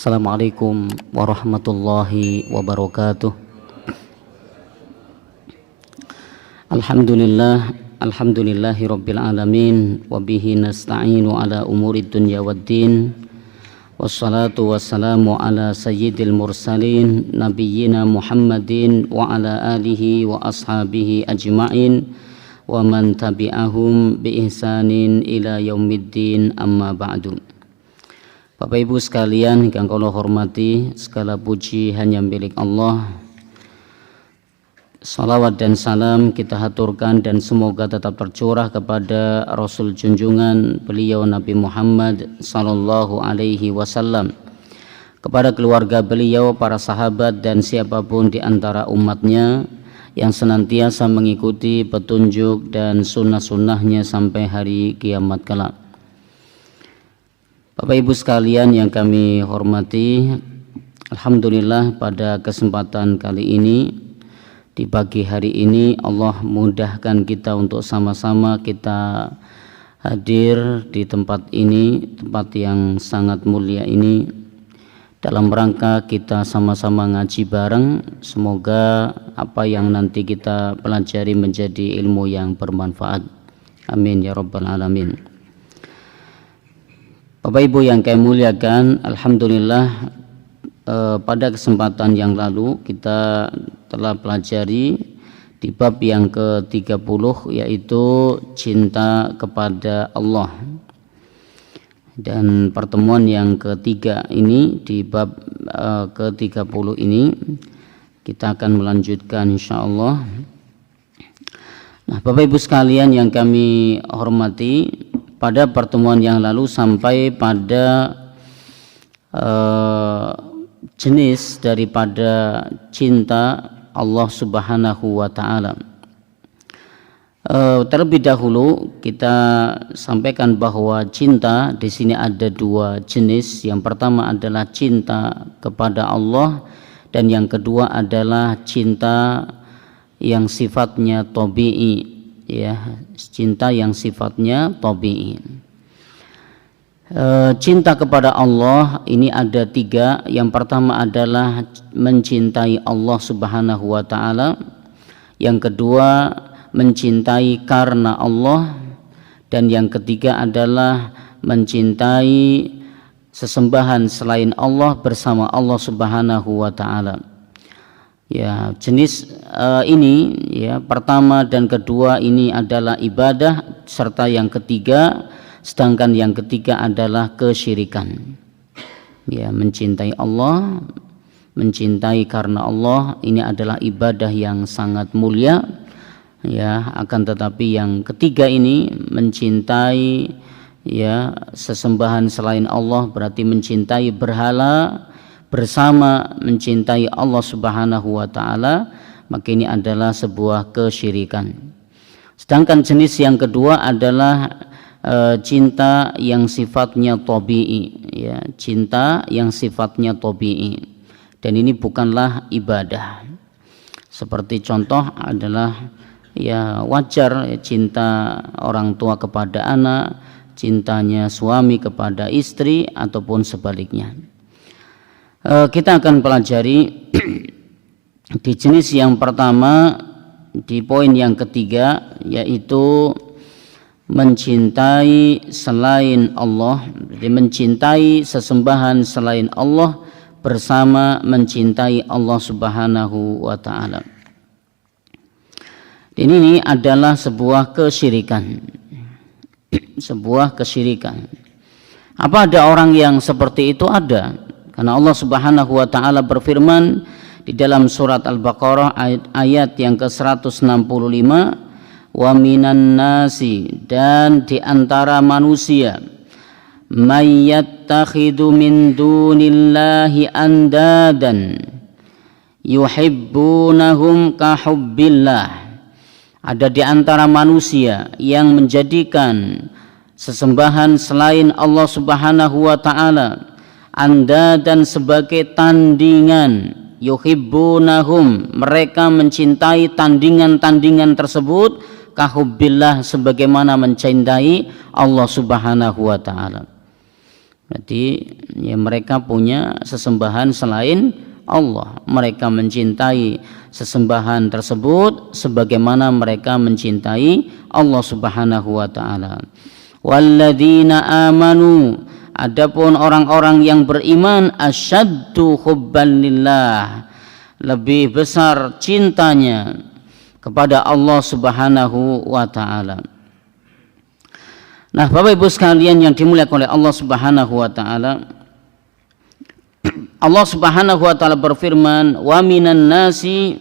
Assalamualaikum warahmatullahi wabarakatuh. Alhamdulillahi rabbil alamin, wabihi nasta'inu ala umuri dunya waddin, wassalatu wassalamu ala sayyidil mursalin nabiyyina Muhammadin wa ala alihi wa ashabihi ajma'in wa man tabi'ahum bi ihsanin ila yaumiddin, amma ba'du. Bapak Ibu sekalian yang kula hormati, segala puji hanya milik Allah. Salawat dan salam kita haturkan dan semoga tetap tercurah kepada Rasul junjungan beliau Nabi Muhammad sallallahu alaihi wasallam, kepada keluarga beliau, para sahabat dan siapapun di antara umatnya yang senantiasa mengikuti petunjuk dan sunnah-sunnahnya sampai hari kiamat kelak. Bapak Ibu sekalian yang kami hormati, alhamdulillah pada kesempatan kali ini, di pagi hari ini Allah mudahkan kita untuk sama-sama kita hadir di tempat ini, tempat yang sangat mulia ini, dalam rangka kita sama-sama ngaji bareng. Semoga apa yang nanti kita pelajari menjadi ilmu yang bermanfaat. Amin ya rabbal alamin. Bapak Ibu yang kami muliakan, alhamdulillah pada kesempatan yang lalu kita telah pelajari di bab yang ke-30, yaitu cinta kepada Allah. Dan pertemuan yang ketiga ini, di bab ke-30 ini kita akan melanjutkan insyaallah. Nah, Bapak Ibu sekalian yang kami hormati, pada pertemuan yang lalu sampai pada jenis daripada cinta Allah Subhanahu wa taala. Terlebih dahulu kita sampaikan bahwa cinta di sini ada dua jenis. Yang pertama adalah cinta kepada Allah, dan yang kedua adalah cinta yang sifatnya tabi'i, ya, cinta yang sifatnya tabi'i. Cinta kepada Allah ini ada tiga. Yang pertama adalah mencintai Allah Subhanahu wa ta'ala. Yang kedua mencintai karena Allah. Dan yang ketiga adalah mencintai sesembahan selain Allah bersama Allah Subhanahu wa ta'ala. Ya, jenis ini, ya, pertama dan kedua ini adalah ibadah, serta yang ketiga, sedangkan yang ketiga adalah kesyirikan. Ya, mencintai Allah, mencintai karena Allah, ini adalah ibadah yang sangat mulia. Ya, akan tetapi yang ketiga ini mencintai, ya, sesembahan selain Allah, berarti mencintai berhala bersama mencintai Allah Subhanahu wa ta'ala, maka ini adalah sebuah kesyirikan. Sedangkan jenis yang kedua adalah cinta yang sifatnya tabi'i, ya, cinta yang sifatnya tabi'i, dan ini bukanlah ibadah. Seperti contoh adalah, ya, wajar, ya, cinta orang tua kepada anak, cintanya suami kepada istri, ataupun sebaliknya. Kita akan pelajari di jenis yang pertama, di poin yang ketiga, yaitu mencintai selain Allah, jadi mencintai sesembahan selain Allah bersama mencintai Allah Subhanahu wa ta'ala. Ini adalah sebuah kesyirikan. Sebuah kesyirikan. Apa ada orang yang seperti itu? Ada. Karena Allah Subhanahu wa ta'ala berfirman di dalam surat Al-Baqarah ayat yang ke-165, wa minan nasi, dan di antara manusia, may yattakhidhu min dunillahi andadan yuhibbunahum ka hubbillah. Ada di antara manusia yang menjadikan sesembahan selain Allah Subhanahu wa ta'ala andadan sebagai tandingan, yuhibbunahum, mereka mencintai tandingan-tandingan tersebut, kahubbillah, sebagaimana mencintai Allah Subhanahu wa ta'ala. Berarti ya mereka punya sesembahan selain Allah. Mereka mencintai sesembahan tersebut sebagaimana mereka mencintai Allah Subhanahu wa taala. Walladzina amanu, adapun orang-orang yang beriman, asyaddu hubban lillah, lebih besar cintanya kepada Allah Subhanahu wa taala. Nah, Bapak Ibu sekalian yang dimuliakan oleh Allah Subhanahu wa taala, Allah Subhanahu wa taala berfirman, "Wa minan nasi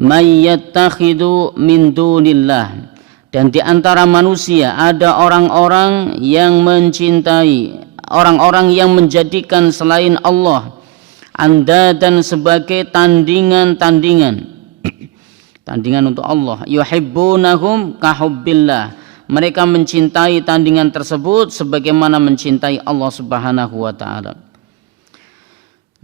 may yattakhidu min dunillah." Dan di antara manusia ada orang-orang yang mencintai, orang-orang yang menjadikan selain Allah andadan sebagai tandingan-tandingan. Tandingan untuk Allah. Yuhibbunahum kahubbillah. Mereka mencintai tandingan tersebut sebagaimana mencintai Allah Subhanahu wa taala.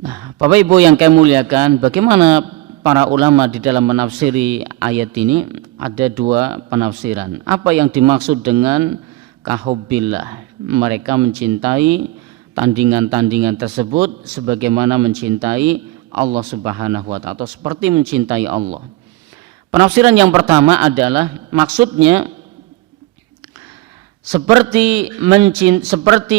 Nah, Bapak Ibu yang kami muliakan, bagaimana para ulama di dalam menafsiri ayat ini? Ada dua penafsiran. Apa yang dimaksud dengan kahubbillah? Mereka mencintai tandingan-tandingan tersebut sebagaimana mencintai Allah Subhanahu wa taala, atau seperti mencintai Allah. Penafsiran yang pertama adalah maksudnya seperti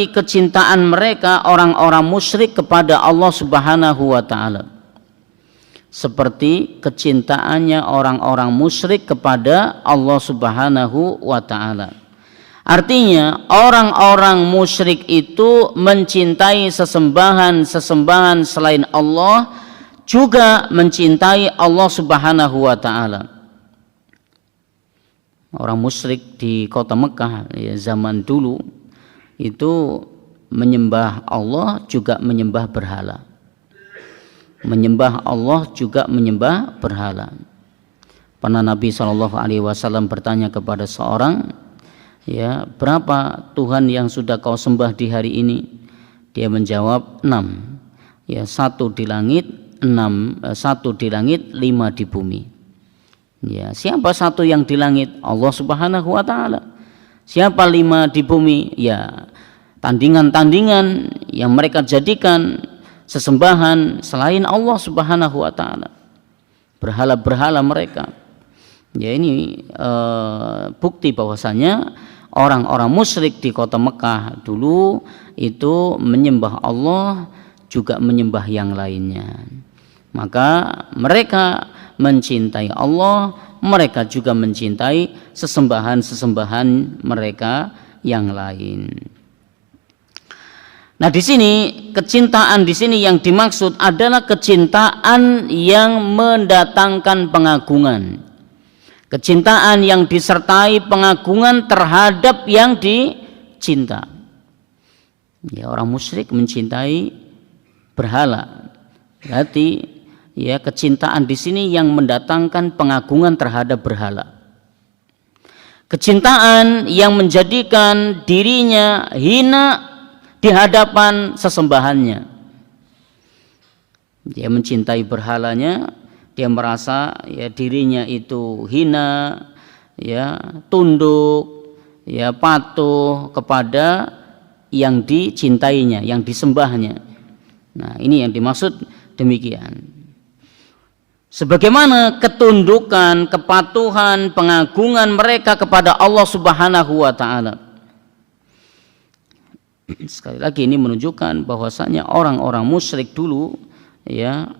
kecintaan mereka orang-orang musyrik kepada Allah Subhanahu wa taala. Seperti kecintaannya orang-orang musyrik kepada Allah Subhanahu wa taala. Artinya orang-orang musyrik itu mencintai sesembahan selain Allah, juga mencintai Allah Subhanahu wa taala. Orang musyrik di kota Mekah ya, zaman dulu itu menyembah Allah juga menyembah berhala. Menyembah Allah juga menyembah berhala. Pernah Nabi SAW bertanya kepada seorang, ya, berapa Tuhan yang sudah kau sembah di hari ini? Dia menjawab 6. Ya, 1 di langit, 1 di langit, 5 di bumi. Ya, siapa 1 yang di langit? Allah Subhanahu wa taala. Siapa 5 di bumi? Ya, tandingan-tandingan yang mereka jadikan sesembahan selain Allah Subhanahu wa taala. Berhala-berhala mereka. Ya, ini bukti bahwasanya orang-orang musyrik di kota Mekah dulu itu menyembah Allah juga menyembah yang lainnya. Maka mereka mencintai Allah, mereka juga mencintai sesembahan-sesembahan mereka yang lain. Nah, di sini kecintaan di sini yang dimaksud adalah kecintaan yang mendatangkan pengagungan. Kecintaan yang disertai pengagungan terhadap yang dicinta. Ya, orang musyrik mencintai berhala. Berarti ya, kecintaan di sini yang mendatangkan pengagungan terhadap berhala. Kecintaan yang menjadikan dirinya hina di hadapan sesembahannya. Dia mencintai berhalanya, dia merasa ya dirinya itu hina, ya tunduk, ya patuh kepada yang dicintainya, yang disembahnya. Nah, ini yang dimaksud demikian. Sebagaimana ketundukan, kepatuhan, pengagungan mereka kepada Allah Subhanahu wa taala. Sekali lagi ini menunjukkan bahwasanya orang-orang musyrik dulu ya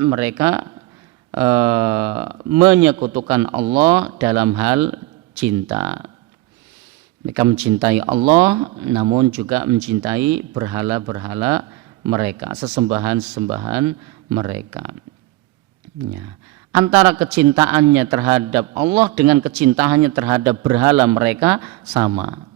mereka menyekutukan Allah dalam hal cinta. Mereka mencintai Allah namun juga mencintai berhala-berhala mereka, sesembahan-sesembahan mereka. Ya. Antara kecintaannya terhadap Allah dengan kecintaannya terhadap berhala mereka sama.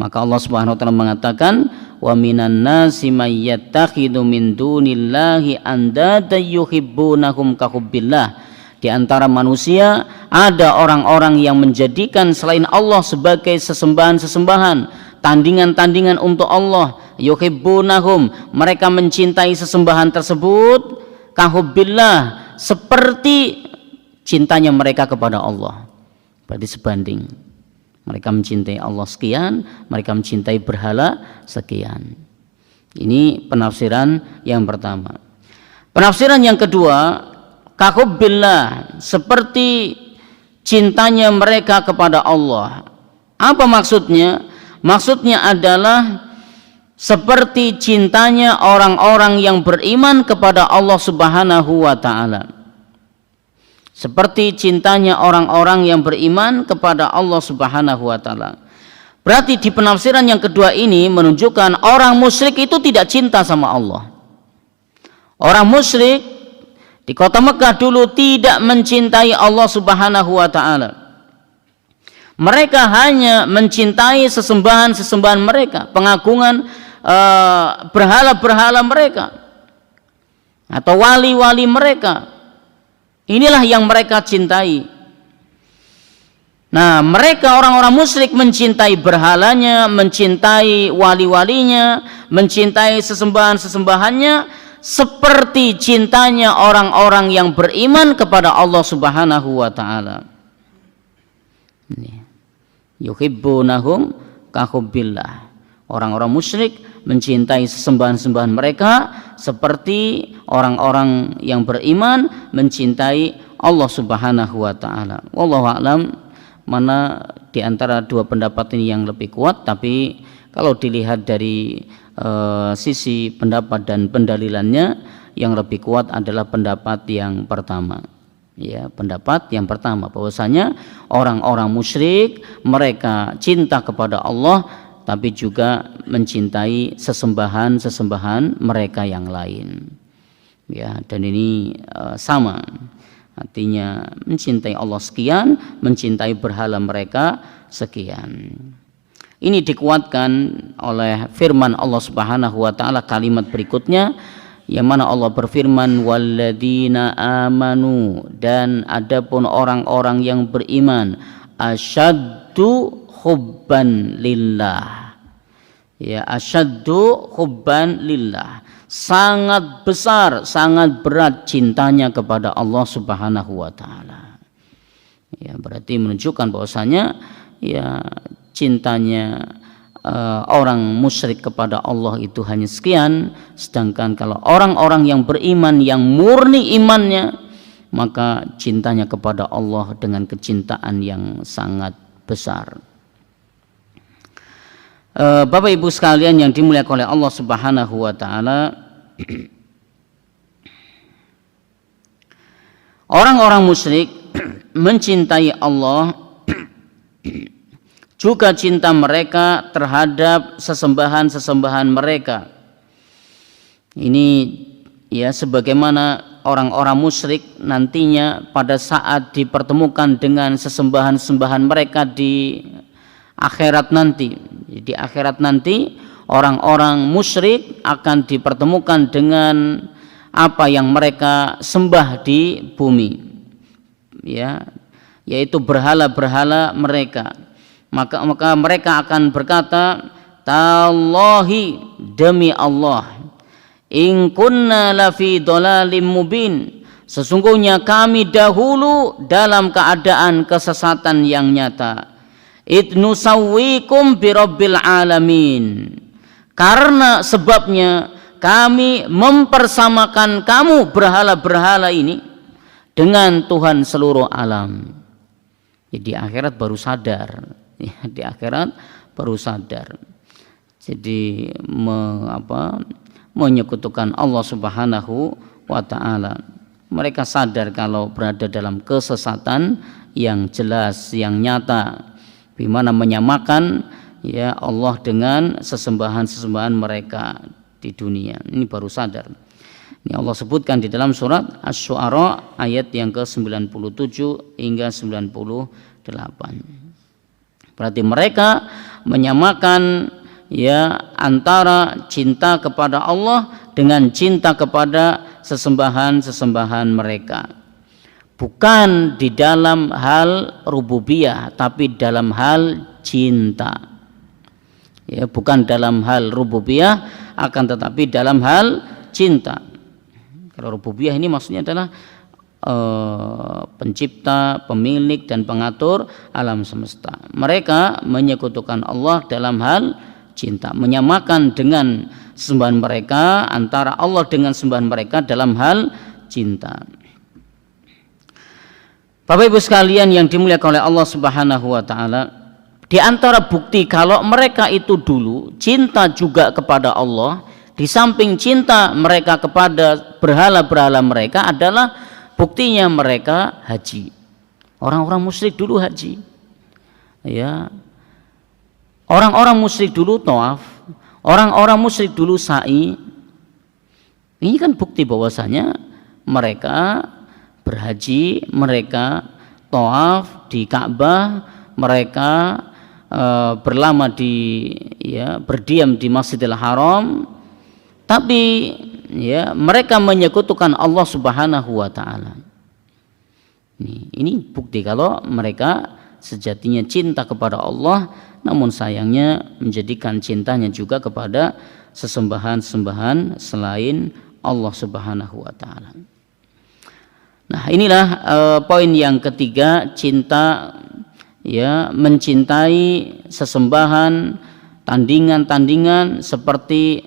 Maka Allah Subhanahu wa taala mengatakan, wa minan nasi may yattakhidhu min dunillahi andada yuhibbunahum kahubbillah. Di antara manusia ada orang-orang yang menjadikan selain Allah sebagai sesembahan-sesembahan, tandingan-tandingan untuk Allah. Yuhibbunahum, mereka mencintai sesembahan tersebut kahubbillah, seperti cintanya mereka kepada Allah. Berarti sebanding. Mereka mencintai Allah sekian, mereka mencintai berhala sekian. Ini penafsiran yang pertama. Penafsiran yang kedua, kahubbillah, seperti cintanya mereka kepada Allah. Apa maksudnya? Maksudnya adalah seperti cintanya orang-orang yang beriman kepada Allah Subhanahu wa ta'ala. Seperti cintanya orang-orang yang beriman kepada Allah Subhanahu wa ta'ala. Berarti di penafsiran yang kedua ini menunjukkan orang musyrik itu tidak cinta sama Allah. Orang musyrik di kota Mekah dulu tidak mencintai Allah Subhanahu wa ta'ala. Mereka hanya mencintai sesembahan-sesembahan mereka, pengagungan berhala-berhala mereka atau wali-wali mereka. Inilah yang mereka cintai. Nah, mereka orang-orang musyrik mencintai berhalanya, mencintai wali-walinya, mencintai sesembahan-sesembahannya seperti cintanya orang-orang yang beriman kepada Allah Subhanahu wa ta'ala. Yuhibbunahum kahubbillah. Orang-orang musyrik mencintai sesembahan-sembahan mereka seperti orang-orang yang beriman mencintai Allah Subhanahu wa ta'ala. Wallahu a'lam mana di antara dua pendapat ini yang lebih kuat, tapi kalau dilihat dari sisi pendapat dan pendalilannya, yang lebih kuat adalah pendapat yang pertama. Ya, pendapat yang pertama bahwasanya orang-orang musyrik mereka cinta kepada Allah tapi juga mencintai sesembahan-sesembahan mereka yang lain. Ya, dan ini sama. Artinya mencintai Allah sekian, mencintai berhala mereka sekian. Ini dikuatkan oleh firman Allah Subhanahu wa ta'ala kalimat berikutnya, yang mana Allah berfirman walladzina amanu, dan adapun orang-orang yang beriman, asyaddu hubban lillah. Ya, asyaddu hubban lillah, sangat besar, sangat berat cintanya kepada Allah Subhanahu wa ta'ala. Ya, berarti menunjukkan bahwasanya ya cintanya orang musyrik kepada Allah itu hanya sekian, sedangkan kalau orang-orang yang beriman yang murni imannya, maka cintanya kepada Allah dengan kecintaan yang sangat besar. Bapak Ibu sekalian yang dimuliakan oleh Allah Subhanahu wa ta'ala, orang-orang musyrik mencintai Allah juga cinta mereka terhadap sesembahan-sesembahan mereka. Ini ya sebagaimana orang-orang musyrik nantinya pada saat dipertemukan dengan sesembahan-sesembahan mereka di akhirat nanti. Di akhirat nanti orang-orang musyrik akan dipertemukan dengan apa yang mereka sembah di bumi, ya, yaitu berhala-berhala mereka. Maka mereka akan berkata, tallahi, demi Allah, in kunna lafi dhalalim mubin, sesungguhnya kami dahulu dalam keadaan kesesatan yang nyata. Idnusawwikum birabbil alamin, karena sebabnya kami mempersamakan kamu berhala-berhala ini dengan Tuhan seluruh alam. Jadi akhirat baru sadar. Ya, di akhirat baru sadar. Jadi menyekutukan Allah Subhanahu wa ta'ala. Mereka sadar kalau berada dalam kesesatan yang jelas, yang nyata, di mana menyamakan ya Allah dengan sesembahan-sesembahan mereka di dunia. Ini baru sadar. Ini Allah sebutkan di dalam surat Asy-Syu'ara ayat yang ke-97 hingga 98. Berarti mereka menyamakan ya antara cinta kepada Allah dengan cinta kepada sesembahan-sesembahan mereka. Bukan di dalam hal rububiyah, tapi dalam hal cinta. Ya, bukan dalam hal rububiyah, akan tetapi dalam hal cinta. Kalau rububiyah ini maksudnya adalah pencipta, pemilik dan pengatur alam semesta. Mereka menyekutukan Allah dalam hal cinta, menyamakan dengan sembahan mereka, antara Allah dengan sembahan mereka dalam hal cinta. Bapak Ibu sekalian yang dimuliakan oleh Allah Subhanahu wa taala, di antara bukti kalau mereka itu dulu cinta juga kepada Allah, di samping cinta mereka kepada berhala-berhala mereka adalah buktinya mereka haji. Orang-orang musyrik dulu haji. Ya. Orang-orang musyrik dulu tawaf, orang-orang musyrik dulu sa'i. Ini kan bukti bahwasanya mereka berhaji, mereka tawaf di Ka'bah, mereka berlama berdiam di Masjidil Haram, tapi mereka menyekutukan Allah Subhanahu wa taala. Ini bukti kalau mereka sejatinya cinta kepada Allah, namun sayangnya menjadikan cintanya juga kepada sesembahan-sembahan selain Allah Subhanahu wa taala. Nah, inilah poin yang ketiga, cinta mencintai sesembahan, tandingan-tandingan seperti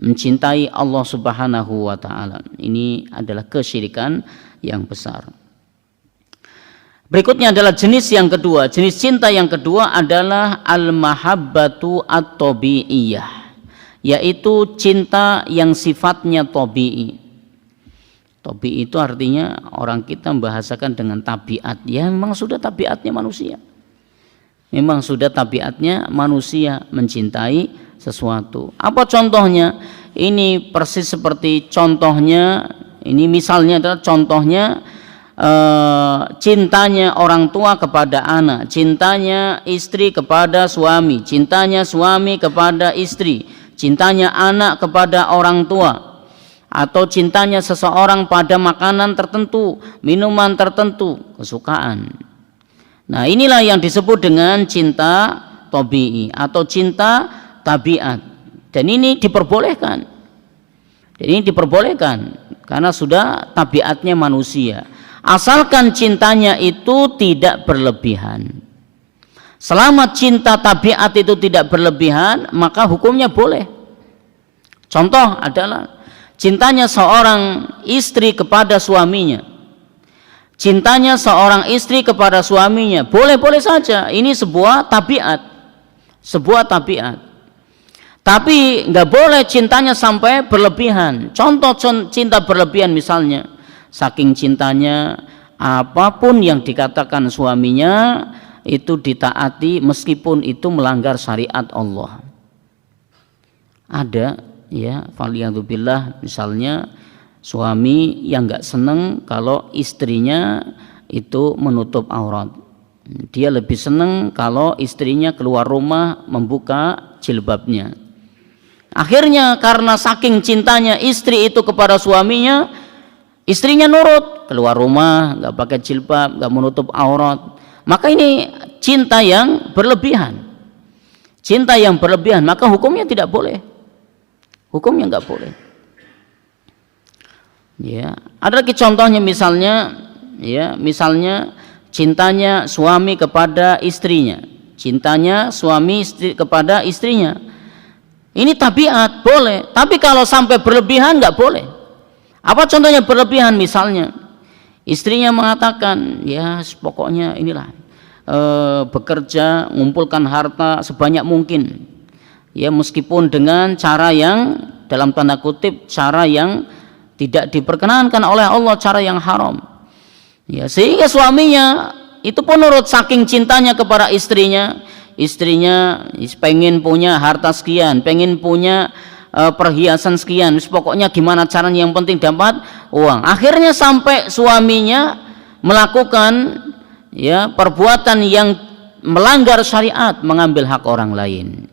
mencintai Allah Subhanahu wa taala. Ini adalah kesyirikan yang besar. Berikutnya adalah jenis yang kedua. Jenis cinta yang kedua adalah al-mahabbatu at-tabi'iyah, yaitu cinta yang sifatnya tabi'i. Tabi'i itu artinya orang kita membahasakan dengan tabiat. Ya memang sudah tabiatnya manusia. Memang sudah tabiatnya manusia mencintai sesuatu. Apa contohnya? Ini persis seperti contohnya, ini misalnya adalah contohnya cintanya orang tua kepada anak, cintanya istri kepada suami, cintanya suami kepada istri, cintanya anak kepada orang tua, atau cintanya seseorang pada makanan tertentu, minuman tertentu, kesukaan. Nah, inilah yang disebut dengan cinta tabi'i atau cinta tabiat. Dan ini diperbolehkan. Ini diperbolehkan karena sudah tabiatnya manusia. Asalkan cintanya itu tidak berlebihan. Selama cinta tabiat itu tidak berlebihan, maka hukumnya boleh. Contoh adalah cintanya seorang istri kepada suaminya. Cintanya seorang istri kepada suaminya boleh-boleh saja. Ini sebuah tabiat. Sebuah tabiat. Tapi nggak boleh cintanya sampai berlebihan. Contoh cinta berlebihan misalnya, saking cintanya apapun yang dikatakan suaminya itu ditaati meskipun itu melanggar syariat Allah. Ada faliyadzubillah, misalnya suami yang nggak seneng kalau istrinya itu menutup aurat. Dia lebih seneng kalau istrinya keluar rumah membuka jilbabnya. Akhirnya karena saking cintanya istri itu kepada suaminya, istrinya nurut, keluar rumah nggak pakai jilbab, nggak menutup aurat. Maka ini cinta yang berlebihan. Cinta yang berlebihan, maka hukumnya tidak boleh. Hukumnya nggak boleh. Ada lagi contohnya misalnya, misalnya cintanya suami kepada istrinya, cintanya suami istri kepada istrinya. Ini tabiat boleh, tapi kalau sampai berlebihan nggak boleh. Apa contohnya berlebihan? Misalnya istrinya mengatakan, pokoknya inilah bekerja, mengumpulkan harta sebanyak mungkin. Meskipun dengan cara yang dalam tanda kutip cara yang tidak diperkenankan oleh Allah, cara yang haram. Sehingga suaminya itu pun nurut saking cintanya kepada istrinya. Istrinya pengen punya harta sekian, pengen punya perhiasan sekian, pokoknya gimana caranya yang penting dapat uang. Akhirnya sampai suaminya melakukan perbuatan yang melanggar syariat, mengambil hak orang lain.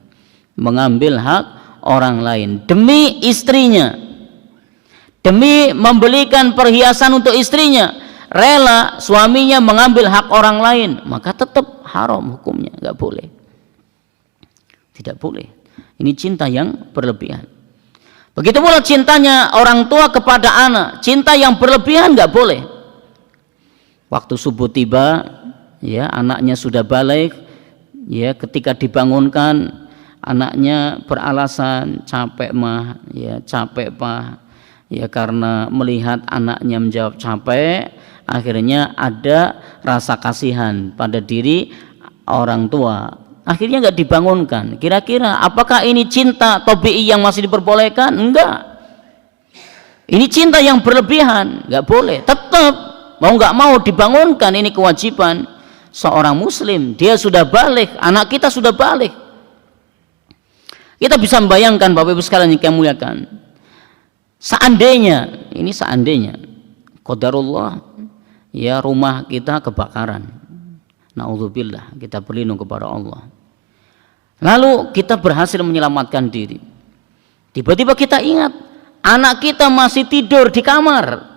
Mengambil hak orang lain demi istrinya, demi membelikan perhiasan untuk istrinya, rela suaminya mengambil hak orang lain, maka tetap haram hukumnya, nggak boleh, tidak boleh. Ini cinta yang berlebihan. Begitu pula cintanya orang tua kepada anak, cinta yang berlebihan nggak boleh. waktu subuh tiba, ya anaknya sudah balik, ya ketika dibangunkan anaknya beralasan capek mah, ya capek pak, ya karena melihat anaknya menjawab capek, akhirnya ada rasa kasihan pada diri orang tua, akhirnya nggak dibangunkan. Kira-kira apakah ini cinta tabi'i yang masih diperbolehkan? Enggak, ini cinta yang berlebihan, nggak boleh. Tetap mau nggak mau dibangunkan, ini kewajiban seorang muslim. Dia sudah balik, anak kita sudah balik. Kita bisa membayangkan Bapak Ibu sekalian yang kami muliakan, seandainya, ini seandainya qadarullah, ya rumah kita kebakaran, naudzubillah, kita berlindung kepada Allah, lalu kita berhasil menyelamatkan diri, tiba-tiba kita ingat anak kita masih tidur di kamar,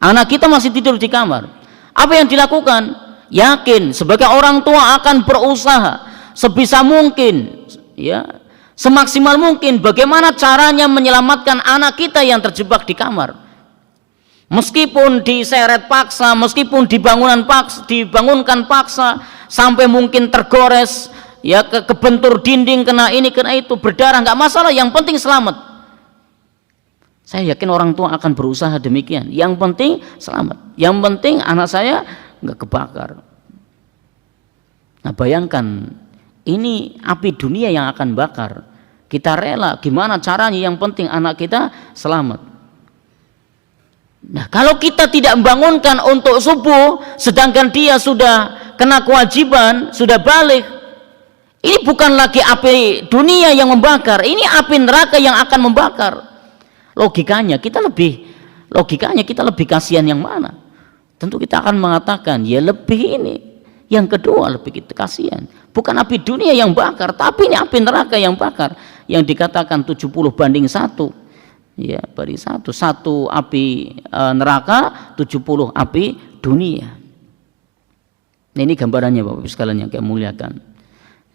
anak kita masih tidur di kamar. Apa yang dilakukan? Yakin sebagai orang tua akan berusaha sebisa mungkin, ya semaksimal mungkin bagaimana caranya menyelamatkan anak kita yang terjebak di kamar. Meskipun diseret paksa, meskipun dibangunkan paksa sampai mungkin tergores, ya kebentur dinding, kena ini kena itu, berdarah, nggak masalah, yang penting selamat. Saya yakin orang tua akan berusaha demikian. Yang penting selamat, yang penting anak saya nggak kebakar. Nah bayangkan, ini api dunia yang akan bakar, kita rela, gimana caranya, yang penting anak kita selamat. Nah kalau kita tidak membangunkan untuk subuh, sedangkan dia sudah kena kewajiban, sudah balik, ini bukan lagi api dunia yang membakar, ini api neraka yang akan membakar. Logikanya kita lebih kasihan yang mana? Tentu kita akan mengatakan ya lebih ini, yang kedua lebih kita kasihan. Bukan api dunia yang bakar, tapi ini api neraka yang bakar, yang dikatakan 70:1, ya bari satu api neraka, 70 api dunia. Nah, ini gambarannya Bapak Ibu sekalian yang kami muliakan.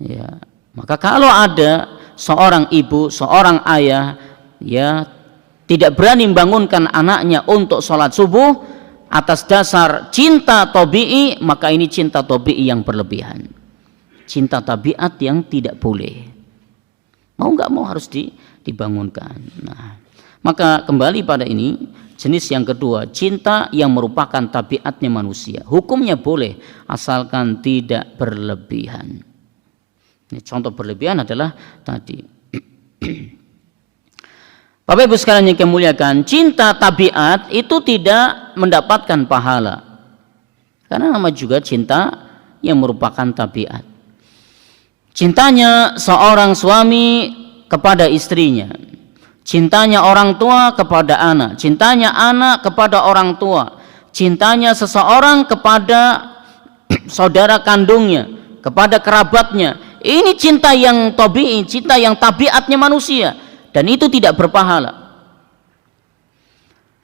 Ya, maka kalau ada seorang ibu, seorang ayah, ya tidak berani membangunkan anaknya untuk sholat subuh atas dasar cinta tabi'i, maka ini cinta tabi'i yang berlebihan, cinta tabiat yang tidak boleh. Mau nggak mau harus dibangunkan. Nah, maka kembali pada ini, jenis yang kedua, cinta yang merupakan tabiatnya manusia. Hukumnya boleh asalkan tidak berlebihan. Ini contoh berlebihan adalah tadi. Bapak Ibu sekalian yang kami muliakan, cinta tabiat itu tidak mendapatkan pahala, karena nama juga cinta yang merupakan tabiat. Cintanya seorang suami kepada istrinya, cintanya orang tua kepada anak, cintanya anak kepada orang tua, cintanya seseorang kepada saudara kandungnya, kepada kerabatnya, ini cinta yang tabi'i, cinta yang tabiatnya manusia. Dan itu tidak berpahala.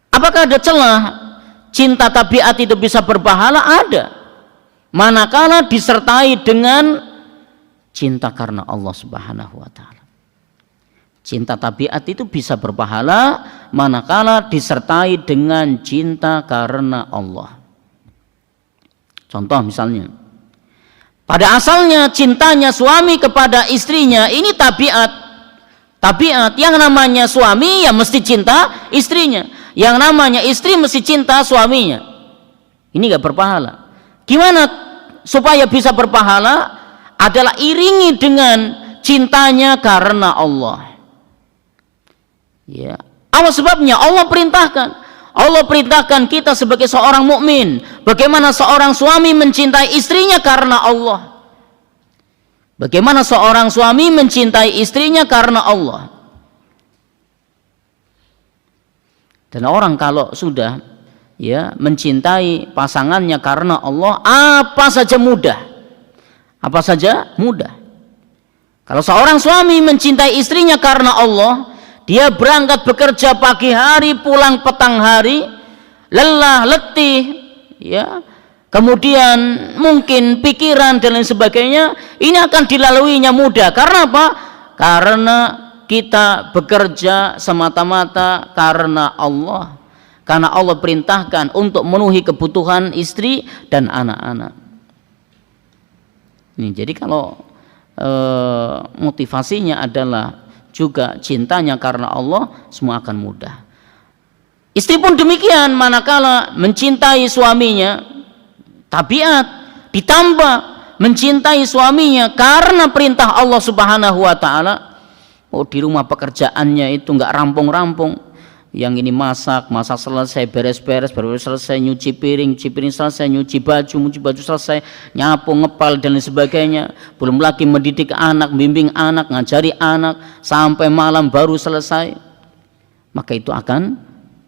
Apakah ada celah cinta tabiat itu bisa berpahala? Ada. Manakala disertai dengan cinta karena Allah Subhanahu wa taala. Cinta tabiat itu bisa berpahala manakala disertai dengan cinta karena Allah. Contoh misalnya, pada asalnya cintanya suami kepada istrinya ini tabiat. Tabiat, yang namanya suami ya mesti cinta istrinya, yang namanya istri mesti cinta suaminya. Ini gak berpahala. Gimana supaya bisa berpahala? Adalah iringi dengan cintanya karena Allah. Ya, apa sebabnya? Allah perintahkan kita sebagai seorang mukmin, bagaimana seorang suami mencintai istrinya karena Allah. Bagaimana seorang suami mencintai istrinya karena Allah. Dan orang kalau sudah ya mencintai pasangannya karena Allah, apa saja mudah. Apa saja mudah. Kalau seorang suami mencintai istrinya karena Allah, dia berangkat bekerja pagi hari, pulang petang hari, lelah, letih, ya. Kemudian mungkin pikiran dan lain sebagainya, ini akan dilaluinya mudah. Karena apa? Karena kita bekerja semata-mata karena Allah. karena Allah perintahkan untuk memenuhi kebutuhan istri dan anak-anak. Ini jadi kalau motivasinya adalah juga cintanya karena Allah, semua akan mudah. Istri pun demikian, manakala mencintai suaminya, tabiat ditambah mencintai suaminya karena perintah Allah Subhanahu wa taala. Oh, di rumah pekerjaannya itu enggak rampung-rampung. Yang ini masak selesai, beres-beres, baru selesai, nyuci piring selesai, nyuci baju selesai, nyapu, ngepel dan lain sebagainya. Belum lagi mendidik anak, bimbing anak, ngajari anak, sampai malam baru selesai. Maka itu akan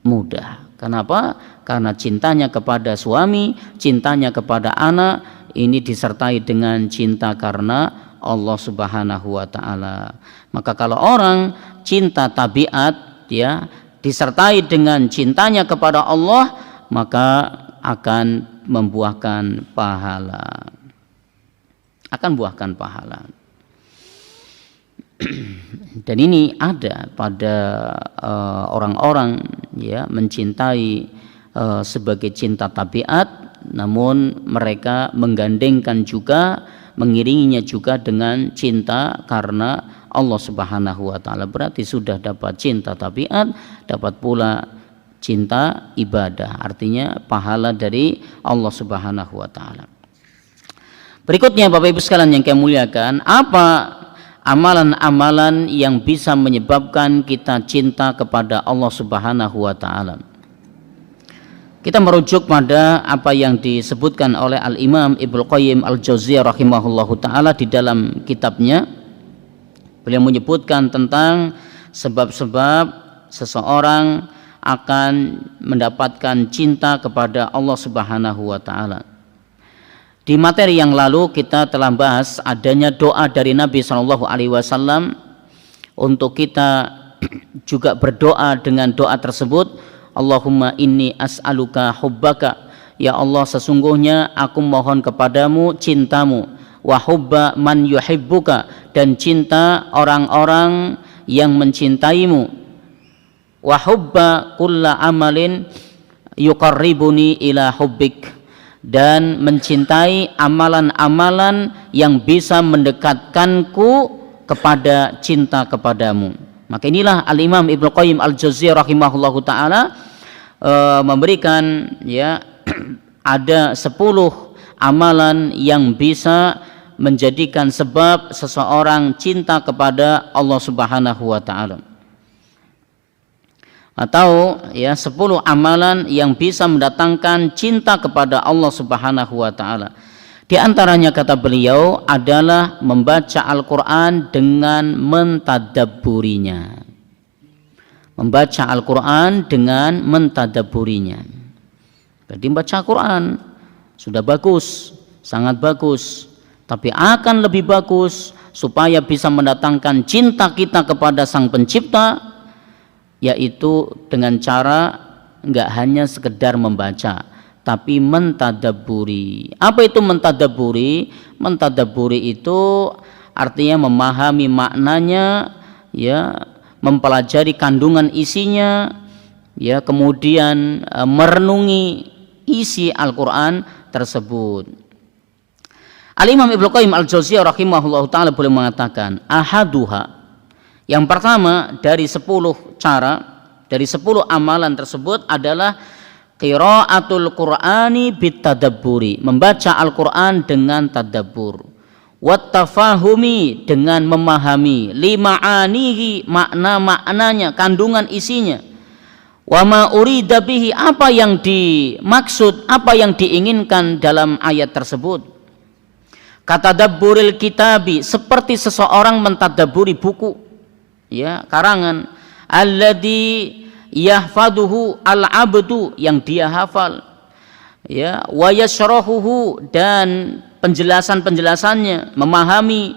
mudah. Kenapa? Karena cintanya kepada suami, cintanya kepada anak, ini disertai dengan cinta karena Allah Subhanahu wa taala. Maka kalau orang cinta tabiat, ya, disertai dengan cintanya kepada Allah, maka akan membuahkan pahala. Akan buahkan pahala. Dan ini ada pada orang-orang, ya, mencintai sebagai cinta tabiat, namun mereka menggandengkan juga, mengiringinya juga dengan cinta karena Allah Subhanahu wa taala. Berarti sudah dapat cinta tabiat, dapat pula cinta ibadah, artinya pahala dari Allah Subhanahu wa taala. Berikutnya Bapak Ibu sekalian yang kami muliakan, apa amalan-amalan yang bisa menyebabkan kita cinta kepada Allah Subhanahu wa taala? Kita merujuk pada apa yang disebutkan oleh Al-Imam Ibnu Qayyim Al-Jauziyah rahimahullahu taala di dalam kitabnya. Beliau menyebutkan tentang sebab-sebab seseorang akan mendapatkan cinta kepada Allah Subhanahu wa taala. Di materi yang lalu kita telah bahas adanya doa dari Nabi SAW untuk kita juga berdoa dengan doa tersebut. Allahumma inni as'aluka hubbaka, ya Allah sesungguhnya aku mohon kepadamu cintamu, wa hubba man yuhibbuka, dan cinta orang-orang yang mencintaimu, wa hubba kulla amalin yuqarribuni ila hubbik, dan mencintai amalan-amalan yang bisa mendekatkanku kepada cinta kepadamu. Maka inilah Al-Imam Ibnu Qayyim Al-Jauziyah rahimahullahu taala memberikan, ya, ada 10 amalan yang bisa menjadikan sebab seseorang cinta kepada Allah Subhanahu wa taala. Atau, ya, 10 amalan yang bisa mendatangkan cinta kepada Allah Subhanahu wa taala. Di antaranya kata beliau adalah membaca Al-Qur'an dengan mentadabburinya. Membaca Al-Qur'an dengan mentadabburinya. Jadi membaca Al-Qur'an sudah bagus, sangat bagus. Tapi akan lebih bagus supaya bisa mendatangkan cinta kita kepada Sang Pencipta, yaitu dengan cara enggak hanya sekedar membaca, tapi mentadabburi. Apa itu mentadabburi? Mentadabburi itu artinya memahami maknanya, ya, mempelajari kandungan isinya, ya, kemudian merenungi isi Al-Qur'an tersebut. Al-Imam Ibnu Qayyim Al-Jauziyah rahimahullahu taala boleh mengatakan, ahaduha, yang pertama dari 10 cara, dari 10 amalan tersebut adalah qiraatul Qur'ani bitadabburi, membaca Al-Qur'an dengan tadabbur, wattafahumi, dengan memahami, lima'anihi, makna-maknanya, kandungan isinya, wa ma urida bihi, apa yang dimaksud, apa yang diinginkan dalam ayat tersebut. Katadabburil kitabi, seperti seseorang mentadabburi buku, ya, karangan, alladzi yahfaduhu al-abdu, yang dia hafal, ya, wa yashrahuhu, dan penjelasan-penjelasannya memahami,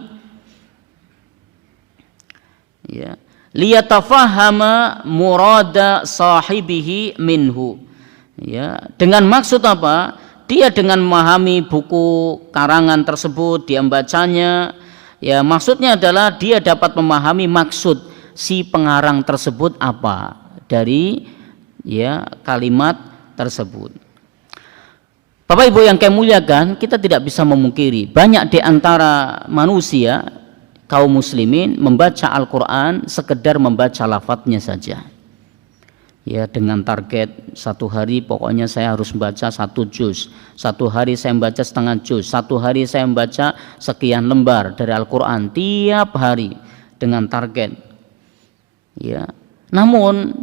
ya, liyatafahama murada sahibihi minhu, ya, dengan maksud apa? Dia dengan memahami buku karangan tersebut, dia membacanya, ya, maksudnya adalah dia dapat memahami maksud si pengarang tersebut apa dari ya kalimat tersebut. Bapak Ibu yang kami muliakan, kita tidak bisa memungkiri banyak di antara manusia kaum muslimin membaca Al-Quran sekedar membaca lafadznya saja. Ya, dengan target satu hari pokoknya saya harus membaca 1 juz, satu hari saya membaca setengah juz, satu hari saya membaca sekian lembar dari Al-Quran tiap hari dengan target. Ya, namun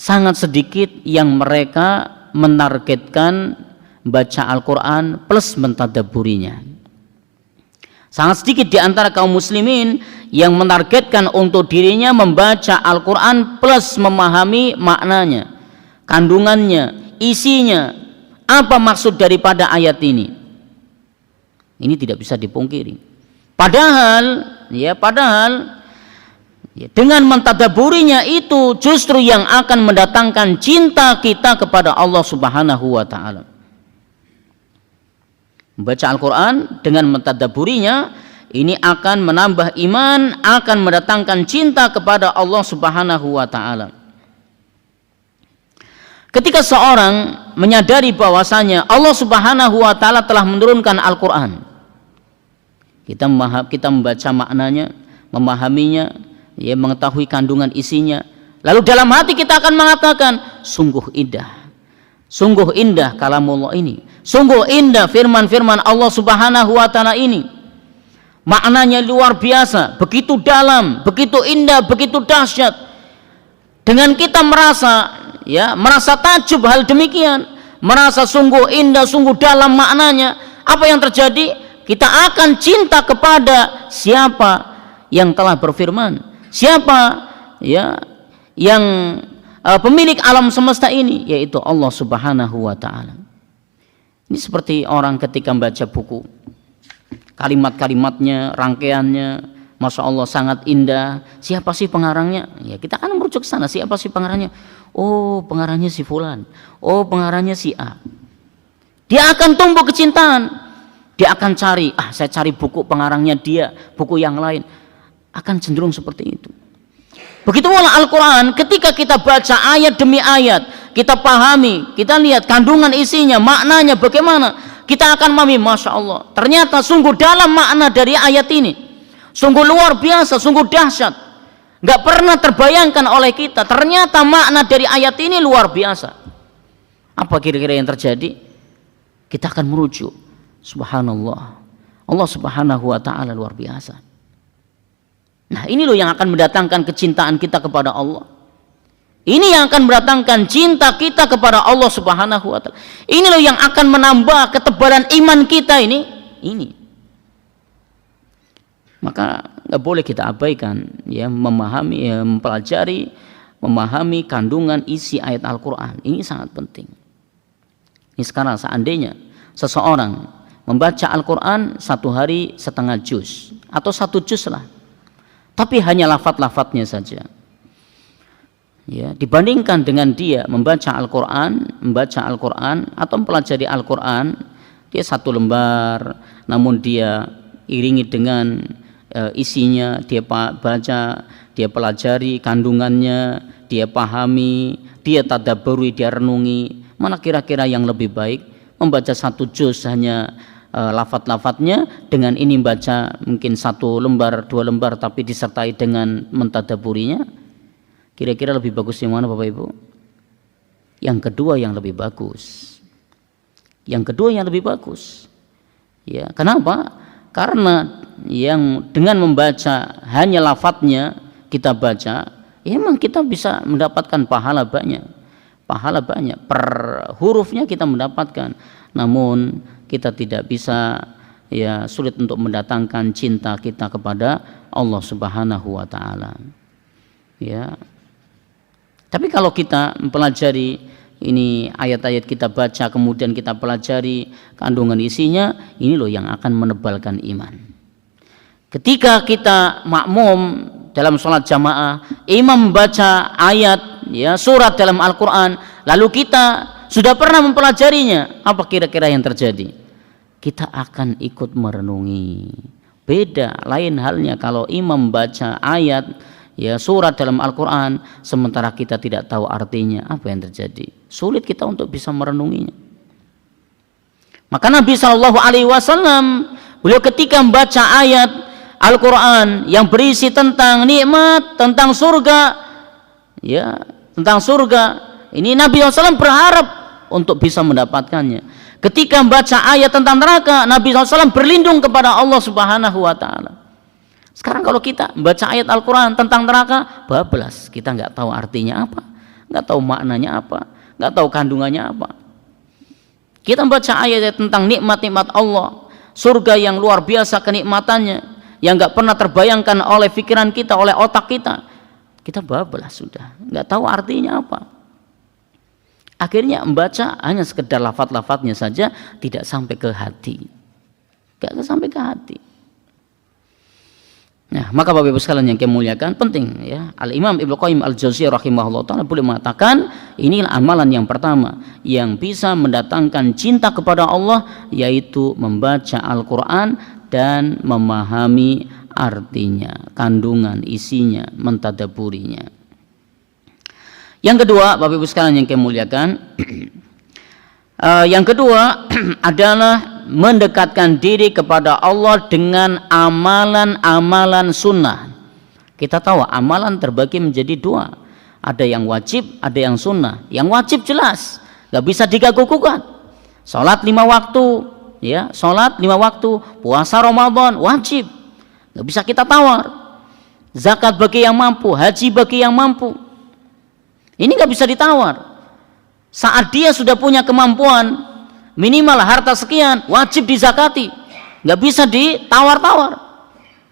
sangat sedikit yang mereka menargetkan baca Al-Quran plus mentadabburinya. Sangat sedikit di antara kaum muslimin yang menargetkan untuk dirinya membaca Al-Quran plus memahami maknanya, kandungannya, isinya, apa maksud daripada ayat ini. Ini tidak bisa dipungkiri. Padahal dengan mentadabburinya itu justru yang akan mendatangkan cinta kita kepada Allah Subhanahu wa taala. Membaca Al-Quran dengan mentadabburinya ini akan menambah iman, akan mendatangkan cinta kepada Allah Subhanahu wa taala. Ketika seorang menyadari bahwasanya Allah Subhanahu wa taala telah menurunkan Al-Quran, kita membaca maknanya, memahaminya, ya, mengetahui kandungan isinya, lalu dalam hati kita akan mengatakan, sungguh indah kalamullah ini, sungguh indah firman-firman Allah Subhanahu wa taala ini. Maknanya luar biasa, begitu dalam, begitu indah, begitu dahsyat. Dengan kita merasa takjub hal demikian, merasa sungguh indah, sungguh dalam maknanya, apa yang terjadi? Kita akan cinta kepada siapa yang telah berfirman, siapa ya yang pemilik alam semesta ini, yaitu Allah Subhanahu wa taala. Ini seperti orang ketika membaca buku, kalimat-kalimatnya, rangkaiannya, Masya Allah sangat indah. Siapa sih pengarangnya? Ya, kita akan merujuk ke sana. Siapa sih pengarangnya? Oh, pengarangnya si Fulan. Oh, pengarangnya si A. Dia akan tumbuh kecintaan. Dia akan cari, saya cari buku pengarangnya dia, buku yang lain. Akan cenderung seperti itu. Begitu pula Al-Quran, ketika kita baca ayat demi ayat, kita pahami, kita lihat kandungan isinya, maknanya bagaimana, kita akan memahami, Masya Allah, ternyata sungguh dalam makna dari ayat ini, sungguh luar biasa, sungguh dahsyat, gak pernah terbayangkan oleh kita, ternyata makna dari ayat ini luar biasa. Apa kira-kira yang terjadi? Kita akan merujuk, subhanallah, Allah Subhanahu wa ta'ala luar biasa. Nah, ini loh yang akan mendatangkan kecintaan kita kepada Allah. Ini yang akan mendatangkan cinta kita kepada Allah Subhanahu wa taala. Ini loh yang akan menambah ketebalan iman kita ini. Maka nggak boleh kita abaikan ya, memahami, ya, mempelajari, memahami kandungan isi ayat Al-Qur'an. Ini sangat penting. Ini sekarang seandainya seseorang membaca Al-Qur'an 1 hari setengah juz atau 1 juz lah, tapi hanya lafaz-lafaznya saja, ya, dibandingkan dengan dia membaca Al-Quran atau mempelajari Al-Quran, dia 1 lembar, namun dia iringi dengan isinya, dia baca, dia pelajari kandungannya, dia pahami, dia tadabburi, dia renungi. Mana kira-kira yang lebih baik? Membaca 1 juz hanya lafaz-lafaznya, dengan ini baca mungkin 1 lembar, 2 lembar, tapi disertai dengan mentadabburinya. Kira-kira lebih bagus yang mana, Bapak Ibu? Yang kedua yang lebih bagus. Ya, kenapa? Karena yang dengan membaca hanya lafadznya kita baca, ya memang kita bisa mendapatkan pahala banyak. Per hurufnya kita mendapatkan. Namun kita tidak bisa, ya, sulit untuk mendatangkan cinta kita kepada Allah Subhanahu wa taala. Ya. Tapi kalau kita mempelajari ini ayat-ayat, kita baca, kemudian kita pelajari kandungan isinya, ini loh yang akan menebalkan iman. Ketika kita makmum dalam sholat jamaah, imam membaca ayat, ya, surat dalam Al-Quran, lalu kita sudah pernah mempelajarinya, apa kira-kira yang terjadi? Kita akan ikut merenungi. Beda, lain halnya kalau imam membaca ayat, ya surat dalam Al-Quran, sementara kita tidak tahu artinya. Apa yang terjadi? Sulit kita untuk bisa merenunginya. Maka Nabi SAW, beliau ketika membaca ayat Al-Quran yang berisi tentang nikmat, tentang surga, ya, tentang surga, ini Nabi SAW berharap untuk bisa mendapatkannya. Ketika membaca ayat tentang neraka, Nabi SAW berlindung kepada Allah Subhanahu wa Ta'ala. Sekarang kalau kita membaca ayat Al-Quran tentang neraka, bablas, kita nggak tahu artinya apa, nggak tahu maknanya apa, nggak tahu kandungannya apa. Kita membaca ayat tentang nikmat-nikmat Allah, surga yang luar biasa kenikmatannya, yang nggak pernah terbayangkan oleh pikiran kita, oleh otak kita. Kita bablas sudah, nggak tahu artinya apa. Akhirnya membaca hanya sekedar lafaz-lafaznya saja, tidak sampai ke hati, nggak sampai ke hati. Nah, maka Bapak Ibu sekalian yang kami muliakan, penting ya. Al-Imam Ibnu Qayyim Al-Jauziyah rahimahullah ta'ala boleh mengatakan, inilah amalan yang pertama yang bisa mendatangkan cinta kepada Allah, yaitu membaca Al-Quran dan memahami artinya, kandungan isinya, mentadaburinya. Yang kedua, Bapak Ibu sekalian yang kami muliakan, yang kedua adalah mendekatkan diri kepada Allah dengan amalan-amalan sunnah. Kita tahu amalan terbagi menjadi dua, ada yang wajib, ada yang sunnah. Yang wajib jelas, nggak bisa diganggu-gugat. Salat 5 waktu, ya, salat 5 waktu, puasa Ramadan wajib, nggak bisa kita tawar. Zakat bagi yang mampu, haji bagi yang mampu, ini nggak bisa ditawar. Saat dia sudah punya kemampuan, minimal harta sekian, wajib dizakati, nggak bisa ditawar-tawar.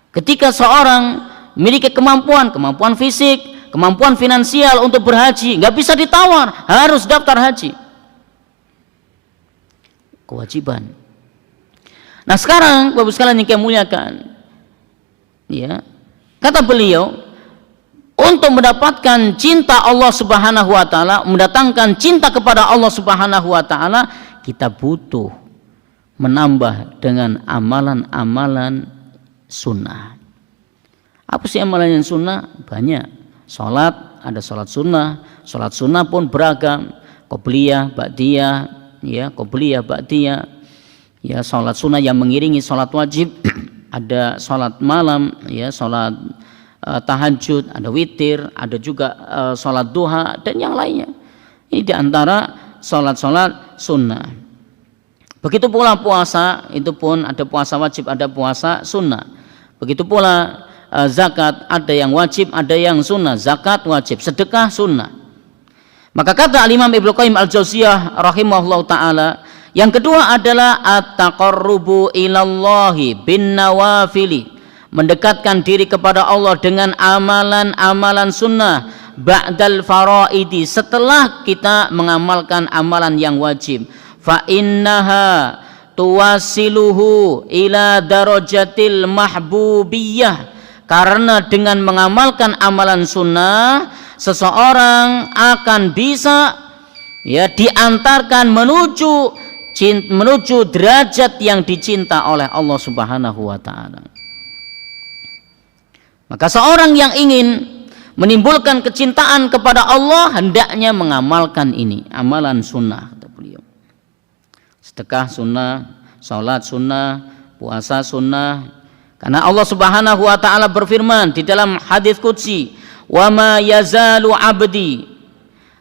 Ketika seorang memiliki kemampuan fisik, kemampuan finansial untuk berhaji, nggak bisa ditawar, harus daftar haji, kewajiban. Nah sekarang Bapak sekalian yang kami muliakan, ya, kata beliau, untuk mendapatkan cinta Allah Subhanahu wa Ta'ala, mendatangkan cinta kepada Allah Subhanahu wa Ta'ala, kita butuh menambah dengan amalan-amalan sunnah. Apa sih amalan yang sunnah? Banyak. Salat, ada salat sunnah pun beragam. Qobliyah, ba'diyah, ya, qobliyah, ba'diyah, ya, salat sunnah yang mengiringi salat wajib. Ada salat malam, ya, salat tahajud, ada witir, ada juga sholat duha dan yang lainnya. Ini diantara sholat-sholat sunnah. Begitu pula puasa, itu pun ada puasa wajib, ada puasa sunnah. Begitu pula zakat, ada yang wajib, ada yang sunnah. Zakat wajib, sedekah sunnah. Maka kata Al-Imam Ibnu Qayyim Al-Jauziyah rahimahullah ta'ala, yang kedua adalah at-taqarrubu ilallahi bin nawafili, mendekatkan diri kepada Allah dengan amalan-amalan sunnah ba'dal faraidi, setelah kita mengamalkan amalan yang wajib. Fa innaha tuwasiluhu ila darajatil mahbubiyah, karena dengan mengamalkan amalan sunnah seseorang akan bisa, ya, diantarkan menuju derajat yang dicinta oleh Allah Subhanahu wa Ta'ala. Maka seorang yang ingin menimbulkan kecintaan kepada Allah hendaknya mengamalkan ini, amalan sunnah, kata beliau. Sedekah sunnah, salat sunnah, puasa sunnah. Karena Allah Subhanahu wa Ta'ala berfirman di dalam hadis qudsi, wa ma yazalu abdi,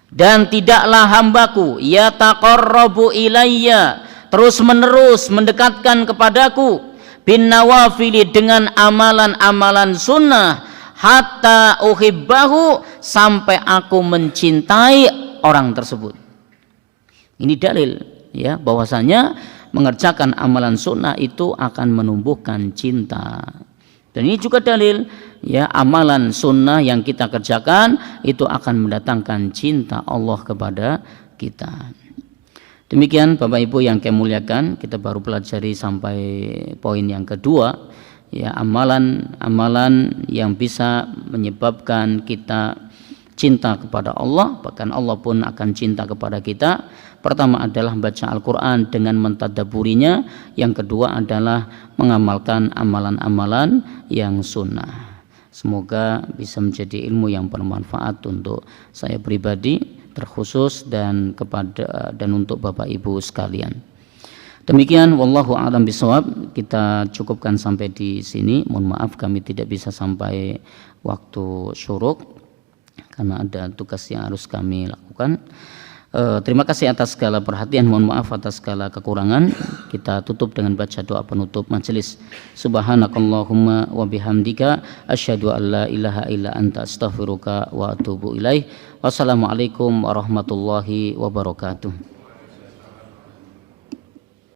dan tidaklah hambaku yataqarrabu ilayya, terus menerus mendekatkan kepadaku, bin nawafili, dengan amalan-amalan sunnah, hatta uhibbahu, sampai aku mencintai orang tersebut. Ini dalil, ya, bahwasanya mengerjakan amalan sunnah itu akan menumbuhkan cinta. Dan ini juga dalil, ya, amalan sunnah yang kita kerjakan itu akan mendatangkan cinta Allah kepada kita. Demikian Bapak Ibu yang kami muliakan, kita baru pelajari sampai poin yang kedua, ya, amalan-amalan yang bisa menyebabkan kita cinta kepada Allah, bahkan Allah pun akan cinta kepada kita. Pertama adalah membaca Al-Quran dengan mentadaburinya, yang kedua adalah mengamalkan amalan-amalan yang sunnah. Semoga bisa menjadi ilmu yang bermanfaat untuk saya pribadi terkhusus dan untuk Bapak Ibu sekalian. Demikian wallahu a'lam bishawab, kita cukupkan sampai di sini. Mohon maaf kami tidak bisa sampai waktu syuruk karena ada tugas yang harus kami lakukan. Terima kasih atas segala perhatian, mohon maaf atas segala kekurangan. Kita tutup dengan baca doa penutup majelis. Subhanakallahumma wa bihamdika asyhadu an la ilaha illa anta astaghfiruka wa atubu ilaih. Wassalamualaikum warahmatullahi wabarakatuh.